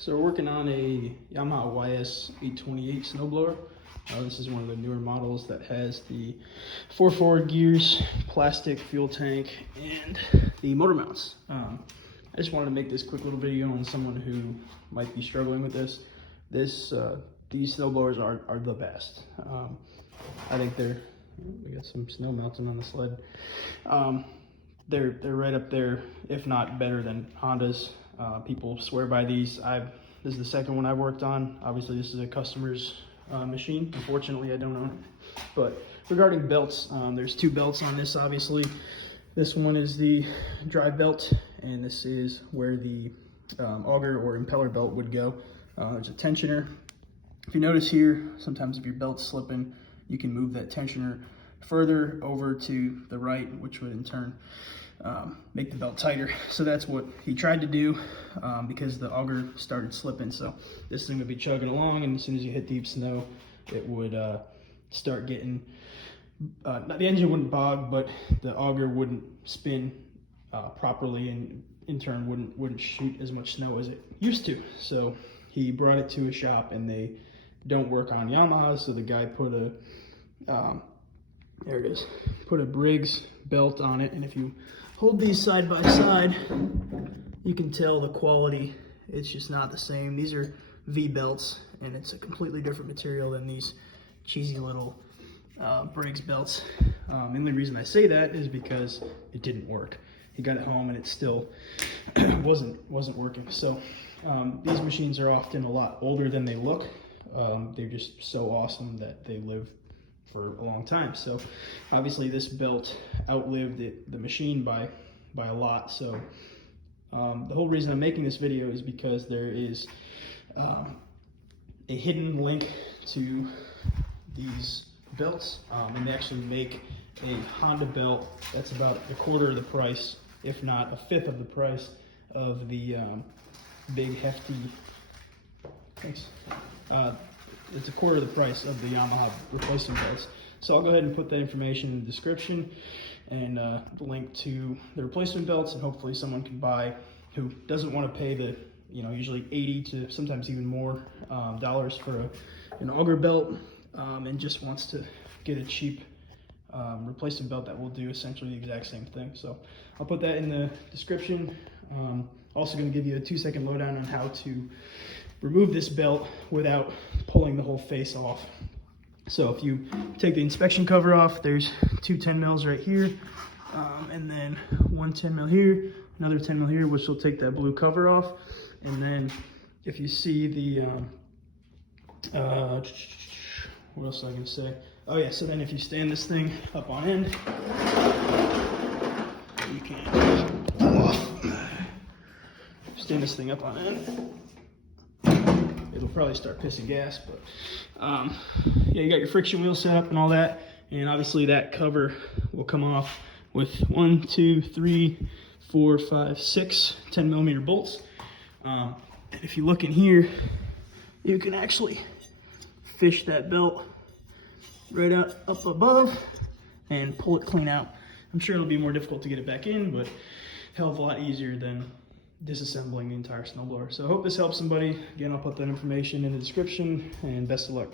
So we're working on a Yamaha YS828 snowblower. This is one of the newer models that has the 4 forward gears, plastic fuel tank, and the motor mounts. I just wanted to make this quick little video on someone who might be struggling with this. These snowblowers are the best. I think we got some snow mounting on the sled. They're right up there, if not better than Hondas. People swear by these. This is the second one I've worked on. Obviously, this is a customer's machine. Unfortunately, I don't own it. But regarding belts, there's two belts on this, obviously. This one is the drive belt, and this is where the auger or impeller belt would go. There's a tensioner. If you notice here, sometimes if your belt's slipping, you can move that tensioner further over to the right, which would in turn make the belt tighter. So that's what he tried to do because the auger started slipping. So this thing would be chugging along, and as soon as you hit deep snow, it would start getting, the engine wouldn't bog, but the auger wouldn't spin properly, and in turn wouldn't shoot as much snow as it used to. So he brought it to a shop, and they don't work on Yamaha, so the guy put a there it is, put a Briggs belt on it, and if you hold these side by side, you can tell the quality, it's just not the same. These are V belts, and it's a completely different material than these cheesy little Briggs belts. The only reason I say that is because it didn't work. He got it home and it still wasn't working. So these machines are often a lot older than they look. They're just so awesome that they live for a long time. So obviously this belt outlived the machine by a lot. So the whole reason I'm making this video is because there is a hidden link to these belts, and they actually make a Honda belt that's about a quarter of the price, if not a fifth of the price of the big hefty, thanks. It's a quarter of the price of the Yamaha replacement belts. So I'll go ahead and put that information in the description and the link to the replacement belts, and hopefully someone can buy who doesn't want to pay the, usually 80 to sometimes even more dollars for an auger belt, and just wants to get a cheap replacement belt that will do essentially the exact same thing. So I'll put that in the description. Also going to give you a 2-second lowdown on how to remove this belt without pulling the whole face off. So if you take the inspection cover off, there's two 10 mils right here, and then one 10 mil here, another 10 mil here, which will take that blue cover off. And then if you see the, what else was I gonna say? Oh yeah, so then if you stand this thing up on end, you can pull off. Stand this thing up on end. It'll probably start pissing gas, but yeah, you got your friction wheel set up and all that, and obviously that cover will come off with 1, 2, 3, 4, 5, 6 10mm bolts. And if you look in here, you can actually fish that belt right up above and pull it clean out. I'm sure it'll be more difficult to get it back in, but hell of a lot easier than disassembling the entire snowblower. So I hope this helps somebody. Again, I'll put that information in the description, and best of luck.